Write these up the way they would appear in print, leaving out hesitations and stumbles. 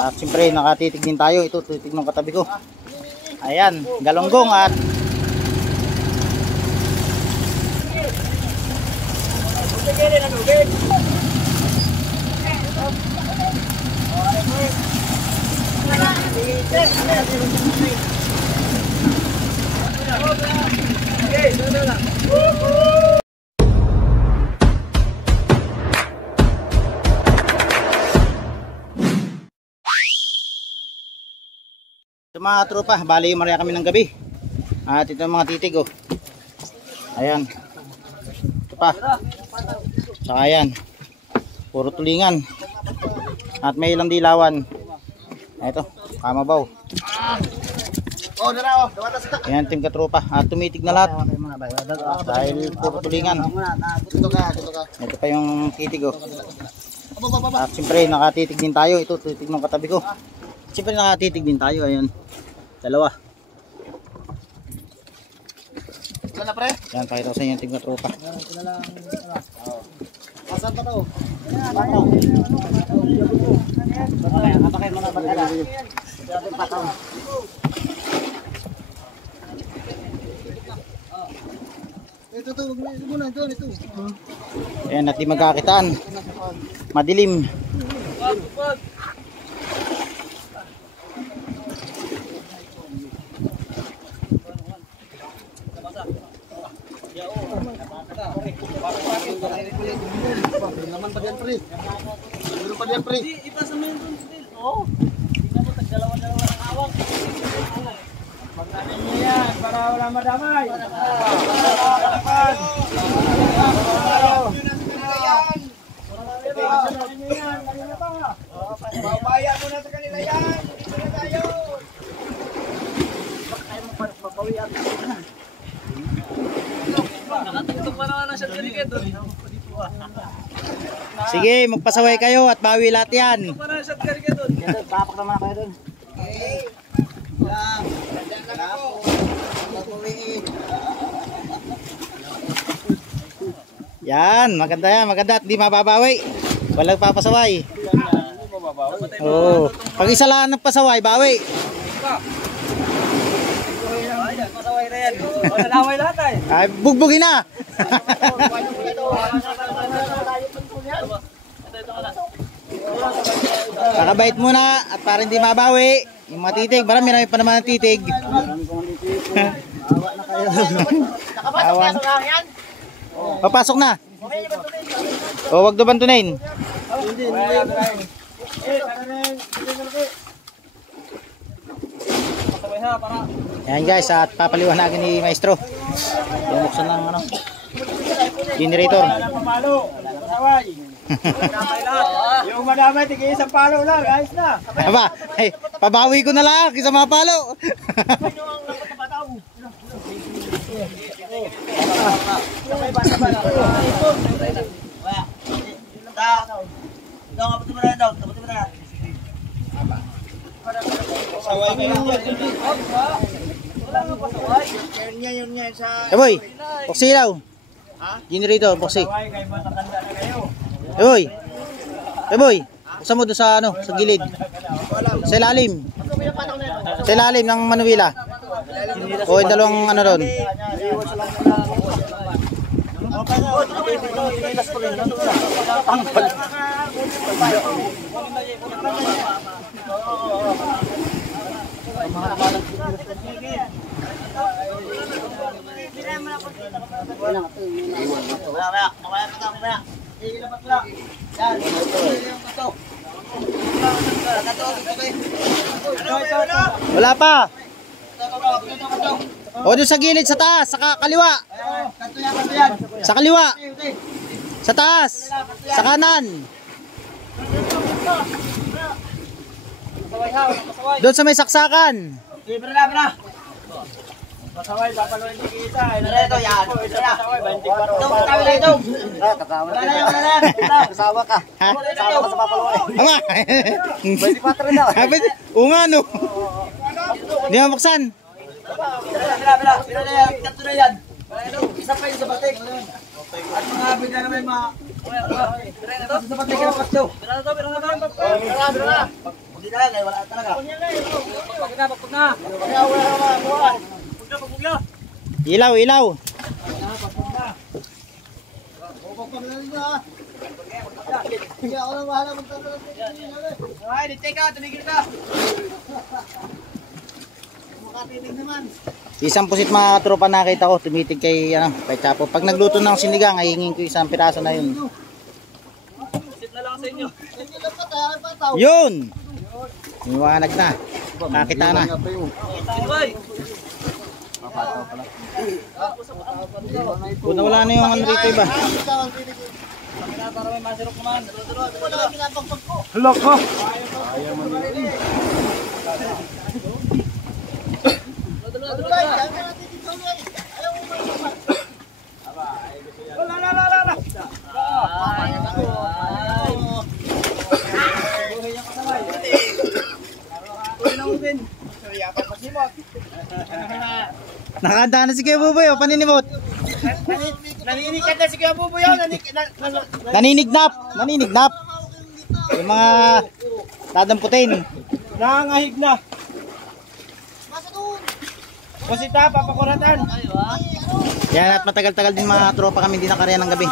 At siyempre nakatitig din tayo. Ito titig ng katabi ko. Ayan, galunggong at ito mga tropa, bali maraya kami ng gabi. At ito mga titig oh. Ayan. Ito pa. Saka ayan. Puro tulingan. At may ilang dilawan. Ito, kamabaw. Ayan tim katropa. At tumitig na lahat. Dahil puro tulingan. Ito pa yung titig oh. At siyempre nakatitig din tayo. Ito titig ng katabi ko. Siyempre nakatitig din tayo. Ayan. Dalawa. Wala pre? Yan, pakita ko sa inyo yung tigna tropa. Asan pa to? Kapakay mo na bagala. Ito muna, ito. Ayan, at di magkakitaan. Madilim. Naman pa diyan pre. Meron pa diyan pre. Ipasa mo yun dun still. Oo. Tingnan mo tag-dalawa-dalawa ng hawak. Magkanin niya yan para wala madamay. Babaya mo na sa kanila yan. Dito na tayo. Papawian. Nakatutok pa naman ang shotgun ni doon. Sige, magpasaway kayo at bawi lahat yan. Para sa shotgun ni doon. Tapak naman kayo doon. Yan, maganda yan, maganda at di mababawi. Walang papasaway. Oo. Pag isa lang ng pasaway, bawi. Pasaway na yan. Nalaway lahat ay. Ay, bugbugin na. Kakabait muna at para hindi mabawi. Yung mga titig, marami pa naman ng titig. Awan. Papasok na. O, wag doon bantunin. Ayan guys, at papaliwanagin ni Maestro. Yung buksan ng ano, generator. Yung madamay, tigil isang palo lang. Ayos na. Aba, ay, pabawi ko na lang sa mga palo. Eh boy, boksi daw. Generator, boksi. Eh boy. Eh boy, buksan mo doon sa ano, sa gilid. Sa ilalim. Sa ilalim ng manuwila. O yung dalawang ano doon. Wala pa. O doon sa gilid, sa taas, sa kaliwa. Sa kaliwa. Sa taas. Sa kanan. Doon sa may saksakan. Pasaway, papaloin ni kita. Ito yan. Pasaway, 24. Kasawa ka. Kasawa ka sa papaloy. Ama. 24 na. Oo nga no. Hindi mo buksan. Isa pa yun sa batik. At mga bigla naman mga Dapat may kinapas daw. Hindi na lang, wala talaga. Pag na. Ilaw, ilaw. Sige, ako na bahala magtatalas. Ay, dito ka, tumigil ka. Makatitig naman. Isang pusit mga tropa nakita ko, tumitig kay, kay Chapo. Pag nagluto ng sinigang, ay hingin ko isang piraso na yun. Sit na lang sa inyo. Hindi lang patay, pataw. Yun! Iwanag na. Kakita na. Boy. Buta wala na yung ano rito iba. Para may masirok naman. Wala kang pinapagpag ko. Lock ko. Guys, kaya na natin dito guys. Ayaw mo ba? Nakahanda na si Kuya Buboy, paninimot. Naninikat na si Kuya Buboy yun. Naninignap. Naninignap. Yung mga dadamputin. Nangahig na. Masa doon. Kusita, papakuratan. Yan, at matagal-tagal din mga tropa kami hindi nakariyan ng gabi.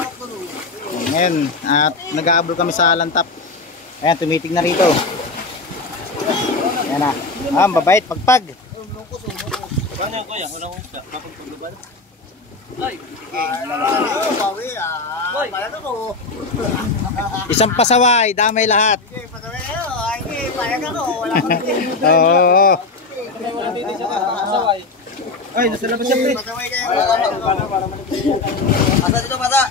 Ngayon, at nag-aabol kami sa lantap. Ayan, tumitig na rito. Ayan na. Babait, pagpag. Kanya ko yan, wala kong isda. Kapagpagluban. Ay, Bawi Boy. Payag ako. Isang pasaway, damay lahat. Sige, pagawin ako. Hindi, payag ako. Wala akong Oo. wala dito siya kasaway. Ay, nasa labas siya, pre. Pagawin kayo. Asa dito, bata?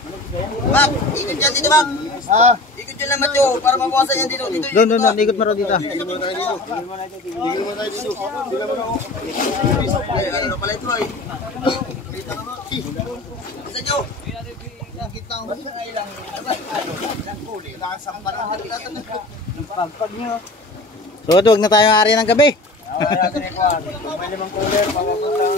Bak, ikot yan dito, bak. Ah, Ikot yan naman dito, para mabuwasan yan dito. Dito, doon, ikot mo raw dito. Tigil mo tayo dito. Tigil mo tayo dito. Tigil mo ako. Ay, ano pala ito, ay. Isa nyo. Kita ko sa ilang. Lasang parang pagpag nyo. So, huwag na tayo ari ng gabi. May limang cooler. Papapuntang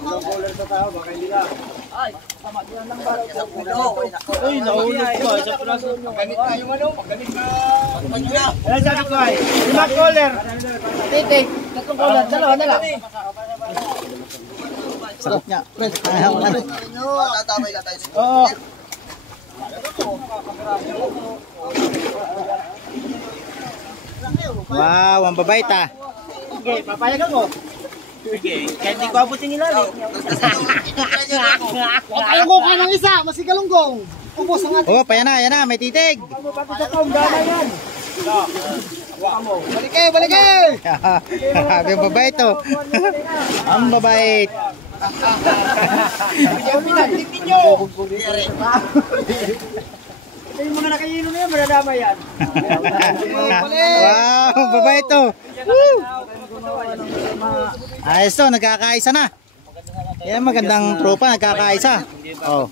limang cooler sa tao. Baka hindi na. Ay, tama yan lang ba? Ay, nahulog ko. Isa pulaso. Paggamit na yung ano. Paggamit na. Pagpag nyo na. Ano sabi ko ay? Limang cooler. Titik. Tatlong cooler. Dalawa na lang. Sakot niya. Tatamay lang tayo. Oo. Wow, ang babait ah. Okay, papayag ako. Sige, kahit di ko abutin ilalim. Huwag kayong kuka ng isa. Masigalunggong. Ubos ang ating. Oh, yan na, may titig. Balik kayo, balik kayo. Sabi ang babait to. Ang babait. Yung pinagtipin nyo. Ito yung mga nakainom na yan, madadama yan. Wow, ang babait to. Woo! Ayos to, nagkakaisa na. Yan, magandang tropa, nagkakaisa. Oh.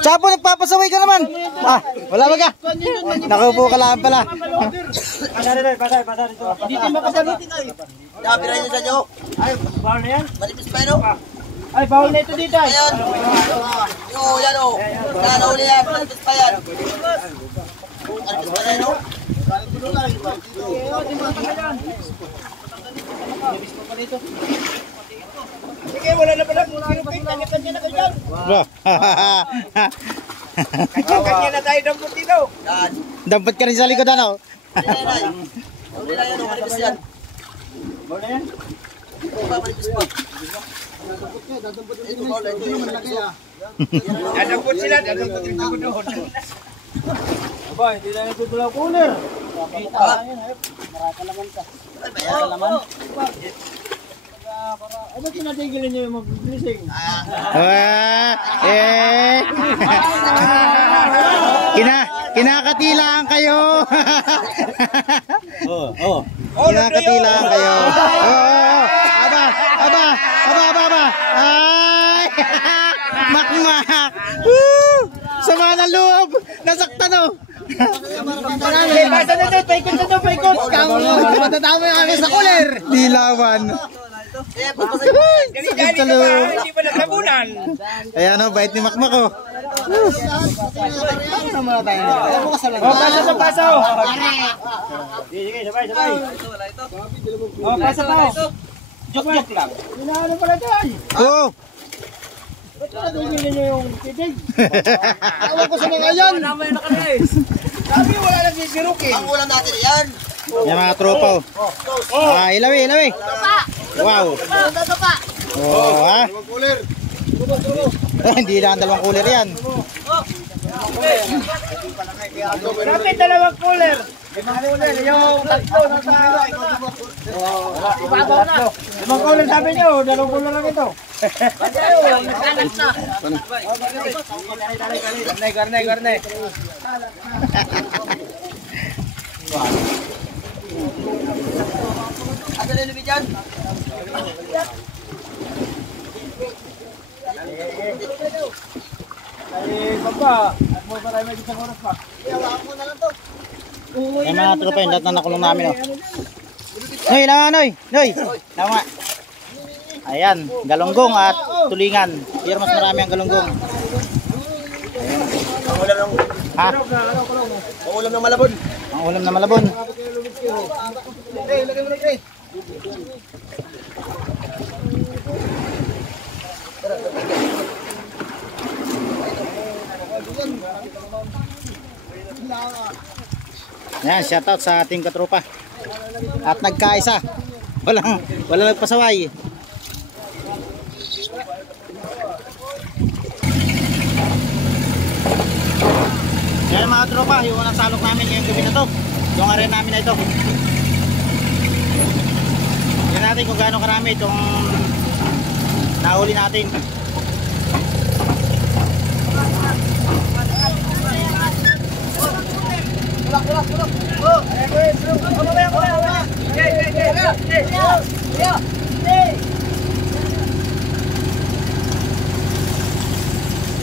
Chapo, nagpapasaway ka naman. Ah, wala ba ka? Nakaupo ka lang pala. Dito makasalutin ay. Kapira nyo sa nyo. Ay, bawal na yan? Manipis pa yun, oh. Ay, bawal na ito dito ay. Ayan. Yo, yan, oh. Yan, oh, yan. Manipis pa yan. Manipis pa yan, oh. Sige, wala na pala. Kanya na kayo. Bro. Kanya na tayo ng putino. Yan. Dapat ka rin sa likod ano. Yan, yan. Uli lang yan, oh. Manipis yan. Bawal na yan? Ito pa, manipis pa. Ito, bawal na ito. Dadampot sila, dadampot yung dugo doon. Aba, hindi na nagtutulaw cooler. Marakalaman ka. Ay, ba yan? Ay, ba't tinatigilin nyo yung mag-blessing? Kinakatilaan kayo. Kinakatilaan kayo. Aba. Ay! Makmak. Woo! Sama ng loob. Nasaktan oh. Basta na doon, paikot na doon, paikot. Matatama yung sa cooler. Dilawan. Eh, paspasay mo. Dali-dali ka ba? Hindi pa naglabunan. Ayan o, bait ni Makmak o. Pasa sa paso. Sige, sabay. Pasa pa. Joke lang. Inaano pala dyan? Oo. Ba't nakadungin niyo yung titig? Tawag ko sa mga yan. Sabi wala nang sisirukin. Ang ulam natin yan. Yan mga tropa o. Ilawi. Wow. Oo ha. Hindi na ang dalawang cooler yan. Sabi dalawang cooler. Yung tatlo nasa ibabaw na. Limang cooler sabi niyo, dalawang cooler lang ito. Garne. Asa na yung dyan? Ay, baba. At mo pa tayo may isang oras pa. Yan mga tropa yun, lahat na nakulong namin o. Noy, Noy. Tama. Ayan, galunggong at tulingan. Pero mas marami ang galunggong. Ha? Ang ulam ng malabon. Ang ulam na malabon. Yan, shoutout sa ating katropa. At nagkaisa. Walang nagpasaway. Yan mga tropa, yung unang salok namin ngayong gabi na to. Yung area namin na ito. Yan natin kung gaano karami itong nahuli natin.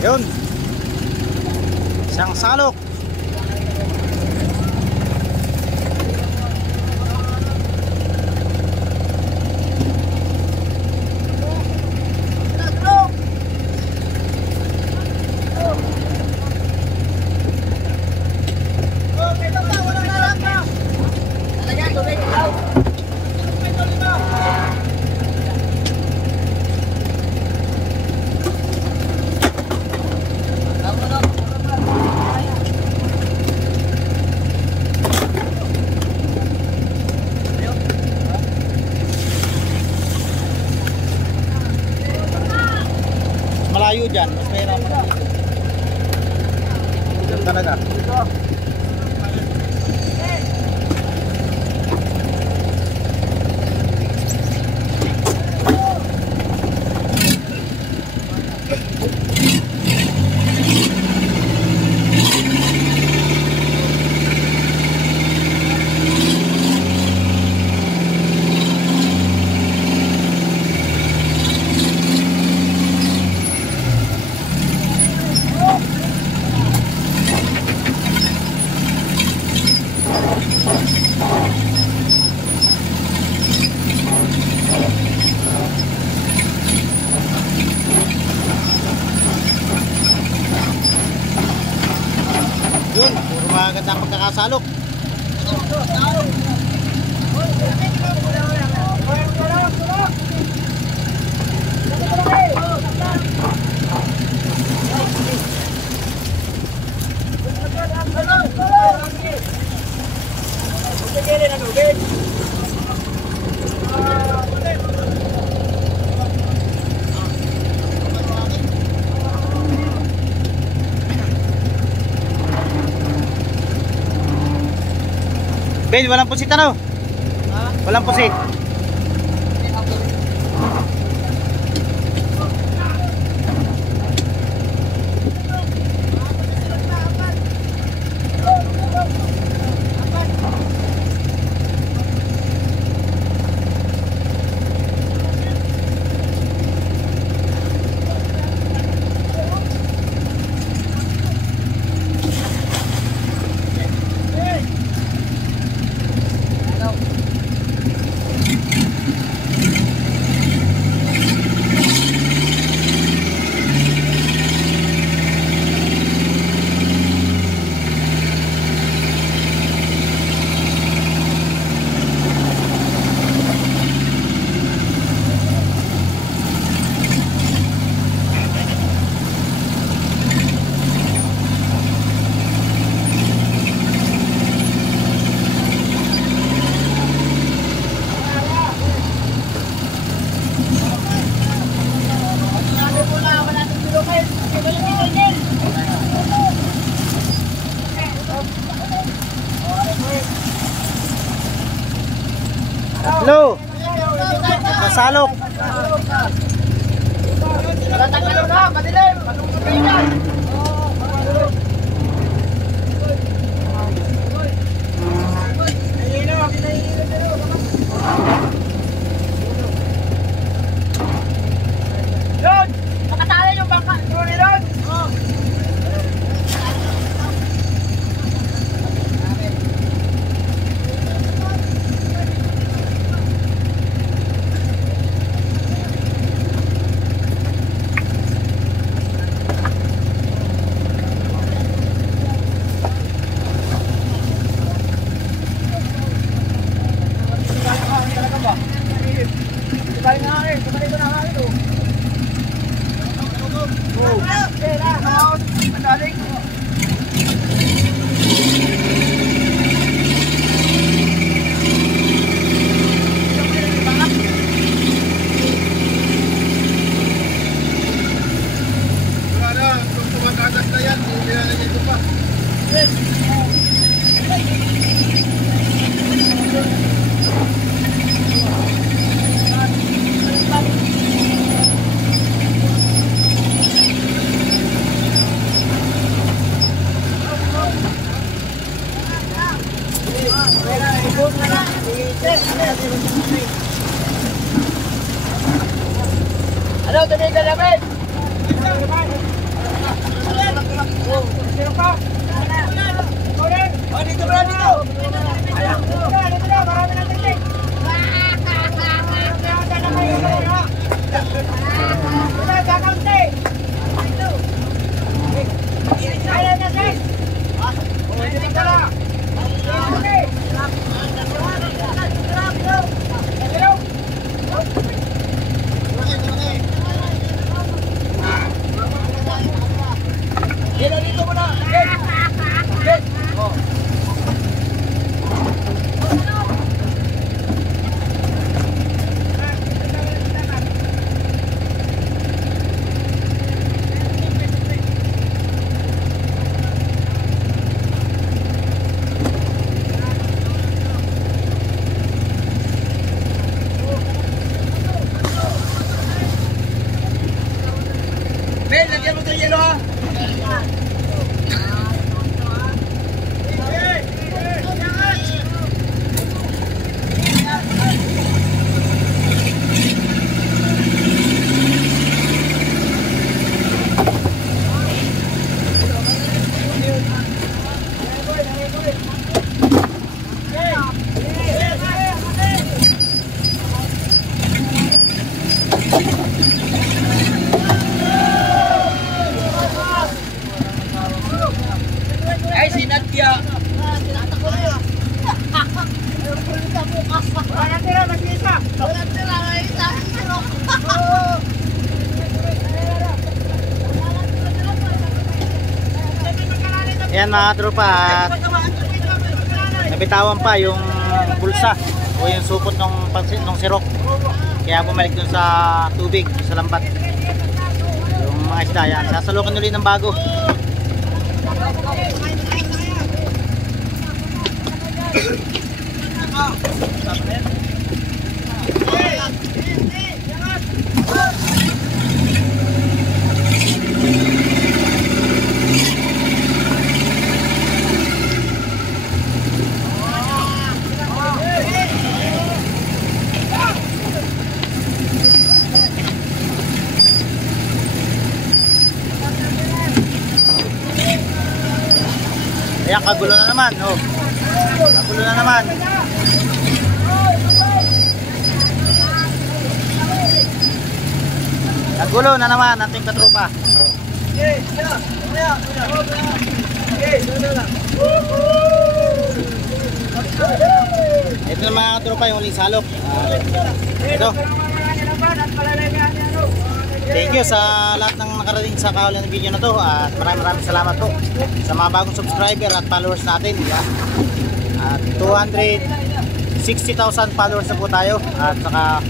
Yun. Isang salok. Malayo dyan, mas mahirap talaga. Yun, puro magandang pagkakasalok. Ben, walang pusit ano? Walang pusit. Hello. Masalok. Tatalo na, madilim. Doon! Nakatala yung bangka. Doon. Ano, tuloy ka namin! Sino ka? Oh, dito ba dito? Dito na, marami ng titik. Ayan na, sis! Dito ka na! Dito muna! Ben, lagyan mo ito yelo ha! Ay, si Nadia. Wala tira, mag-isa. Wala tira, mag-isa. Ayan mga tropa, at nabitawan pa yung bulsa o yung supot ng sirok. Kaya bumalik dun sa tubig, sa lambat. Yung mga isda, yan. Sasalukan ulit ng bago. Ayan, kagulo na naman. Oh. Kagulo na naman. Kagulo na naman ating katropa. Ito na mga katropa, yung uling salok. Ito. Thank you sa lahat ng nakarating sa kawalan ng video na to, at maraming salamat po sa mga bagong subscriber at followers natin. At 260,000 followers na po tayo, at saka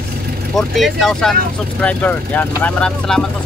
48,000 subscriber. Yan, maraming salamat po.